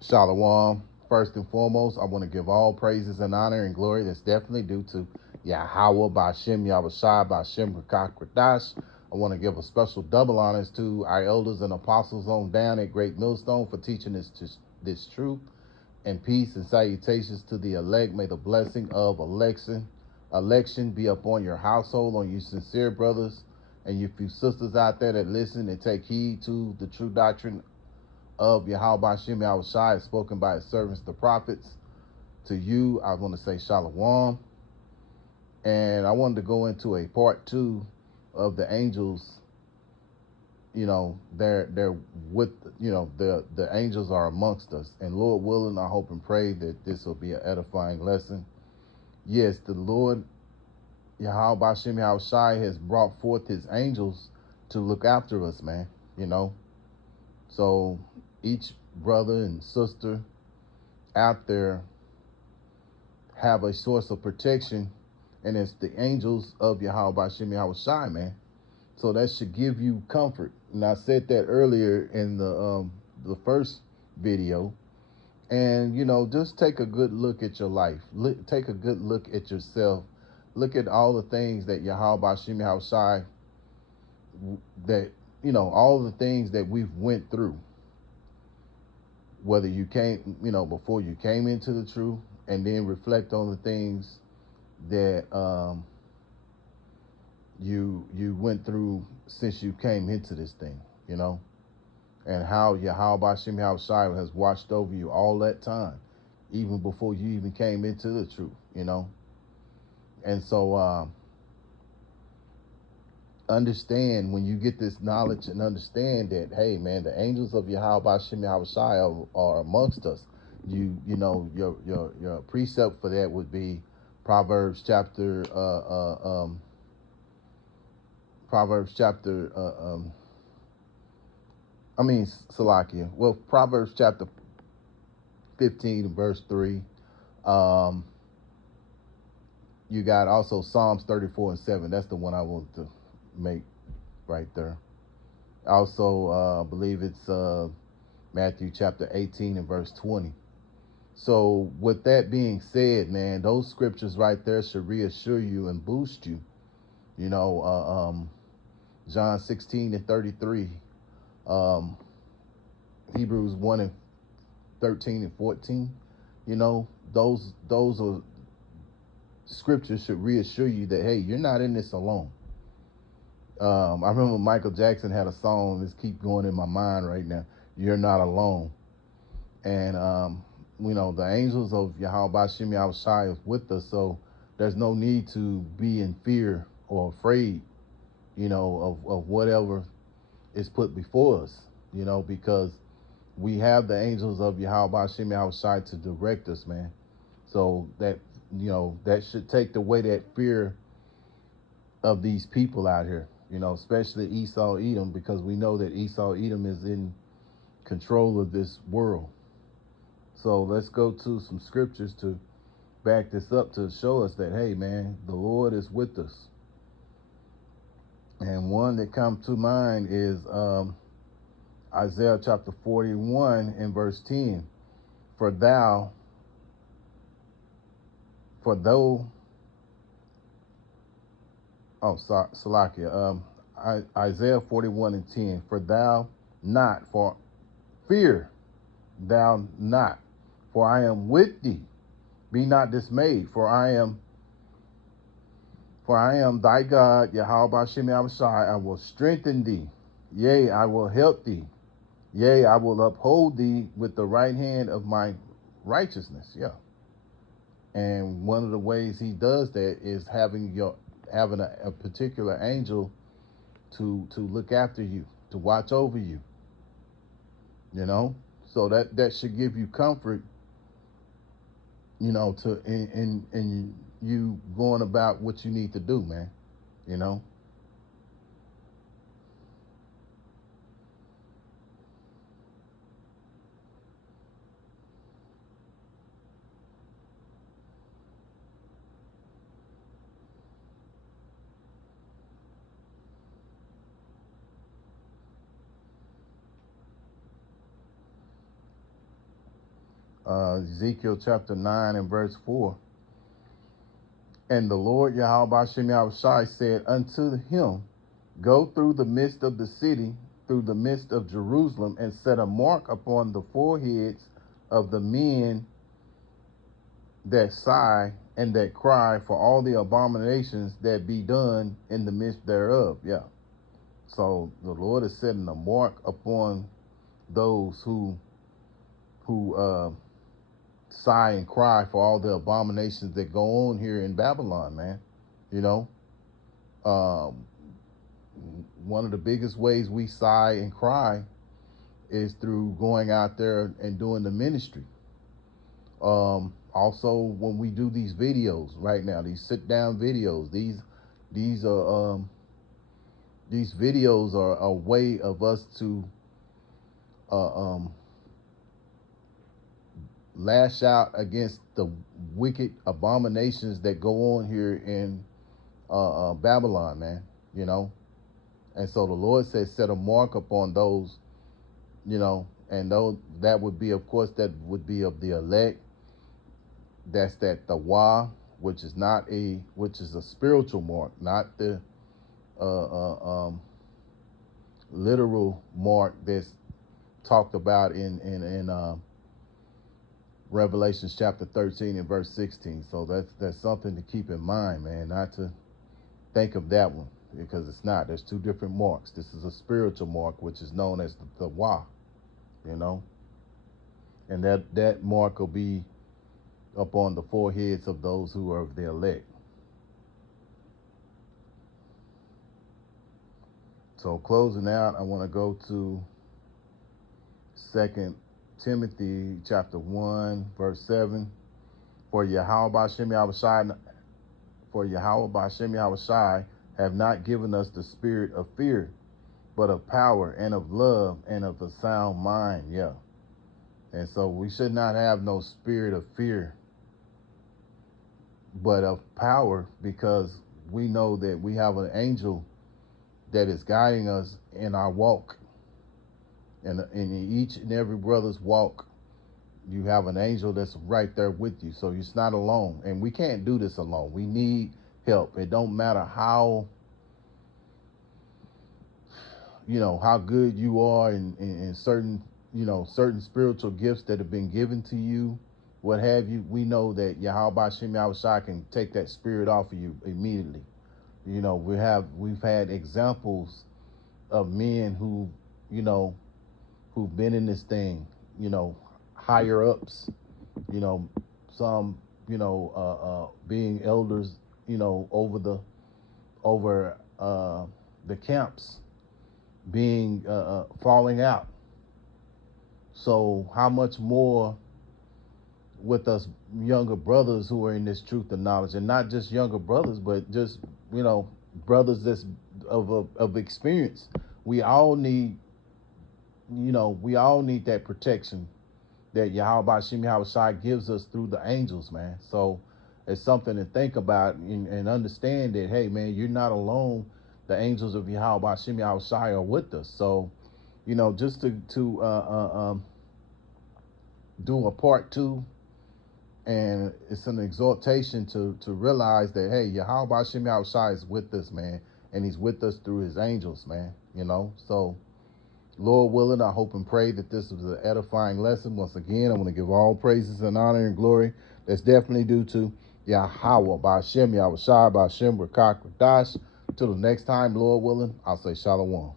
Shalom. First and foremost, I want to give all praises and honor and glory that's definitely due to YAHAWAH BAHASHM YAHAWASHI BAHASHM Rakakwadash. I want to give a special double honors to our elders and apostles on down at Great Millstone for teaching this truth. And peace and salutations to the elect. May the blessing of election be upon your household, on you sincere brothers and you few sisters out there that listen and take heed to the true doctrine of Yahawah Bahashem Yahawashi, spoken by his servants, the prophets. To you, I want to say shalom. And I wanted to go into a part two of the angels. They're with, the angels are amongst us. And Lord willing, I hope and pray that this will be an edifying lesson. Yes, the Lord, Yahawah Bahashem Yahawashi, has brought forth his angels to look after us, man. So each brother and sister out there have a source of protection, and it's the angels of Yahawah Bahashem Yahawashi, man. So that should give you comfort. And I said that earlier in the first video. And just take a good look at your life. Take a good look at yourself. Look at all the things that Yahawah Bahashem Yahawashi, that all the things that we've went through. Whether you came, before you came into the truth, and then reflect on the things that you went through since you came into this thing, and how Yahawah Bahashem Yahawashi has watched over you all that time, even before you even came into the truth, And so understand, when you get this knowledge and understand that, hey man, the angels of Yahawah Bahashem Yahawashi are amongst us. Your precept for that would be Proverbs chapter Salakia. Well, Proverbs chapter 15 verse 3. You got also Psalms 34 and 7. That's the one I want to make right there. Also, I believe it's Matthew chapter 18 and verse 20. So with that being said, man, those scriptures right there should reassure you and boost you. John 16 and 33, Hebrews 1 and 13 and 14. Those are scriptures should reassure you that, hey, you're not in this alone. I remember Michael Jackson had a song that's keep going in my mind right now. You're not alone. And the angels of Yahawah Bahashem Yahawashi is with us, so there's no need to be in fear or afraid, of whatever is put before us, because we have the angels of Yahawah Bahashem Yahawashi to direct us, man. So that, that should take away that fear of these people out here, especially Esau Edom, because we know that Esau Edom is in control of this world. So let's go to some scriptures to back this up, to show us that, hey man, the Lord is with us. And one that comes to mind is Isaiah chapter 41 and verse 10. For Salakia, Isaiah 41 and 10. Fear thou not, for I am with thee. Be not dismayed, for I am thy God, Yahawah Bahashem Yahawashi. I will strengthen thee. Yea, I will help thee. Yea, I will uphold thee with the right hand of my righteousness. Yeah. And one of the ways he does that is having a particular angel to look after you, to watch over you. So that should give you comfort, to in you going about what you need to do, man. Ezekiel chapter 9 and verse 4. And the Lord YAHAWAH BAHASHAM YAHAWASHI said unto him, Go through the midst of the city, through the midst of Jerusalem, and set a mark upon the foreheads of the men that sigh and that cry for all the abominations that be done in the midst thereof. Yeah. So the Lord is setting a mark upon those who sigh and cry for all the abominations that go on here in Babylon, man. You know, one of the biggest ways we sigh and cry is through going out there and doing the ministry. Also, when we do these videos right now, these sit-down videos, these videos are a way of us to lash out against the wicked abominations that go on here in Babylon, man. You know, and so the Lord says, set a mark upon those, you know, and those that would be, of course, that would be of the elect. That's that the YAHWAH, which is a spiritual mark, not the literal mark that's talked about in Revelations chapter 13 and verse 16. So that's something to keep in mind, man, not to think of that one, because it's not. There's two different marks. This is a spiritual mark, which is known as the YAHWAH, you know, and that mark will be upon the foreheads of those who are of the elect. So closing out, I want to go to 2 Timothy chapter 1, verse 7. For YAHAWAH BAHASHAM YAHAWASHI have not given us the spirit of fear, but of power and of love and of a sound mind. Yeah. And so we should not have no spirit of fear, but of power, because we know that we have an angel that is guiding us in our walk. And in each and every brother's walk, you have an angel that's right there with you. So it's not alone. And we can't do this alone. We need help. It don't matter how, you know, how good you are in certain, you know, certain spiritual gifts that have been given to you, what have you. We know that YAHAWAH BAHASHAM YAHAWASHI can take that spirit off of you immediately. You know, we've had examples of men who, you know, who've been in this thing, you know, higher ups, you know, some, you know, being elders, you know, over the camps, being falling out. So how much more with us younger brothers who are in this truth and knowledge, and not just younger brothers, but just, you know, brothers that's of experience. We all need, you know, we all need that protection that YAHAWAH BAHASHAM YAHAWASHI gives us through the angels, man. So it's something to think about and understand that, hey, man, you're not alone. The angels of YAHAWAH BAHASHAM YAHAWASHI are with us. So, you know, just to do a part 2, and it's an exhortation to realize that, hey, YAHAWAH BAHASHAM YAHAWASHI is with us, man, and he's with us through his angels, man, you know. So Lord willing, I hope and pray that this was an edifying lesson. Once again, I want to give all praises and honor and glory that's definitely due to YAHAWAH BAHASHAM YAHAWASHI BAHASHAM RAKAK RADASH. Till the next time, Lord willing, I'll say shalom.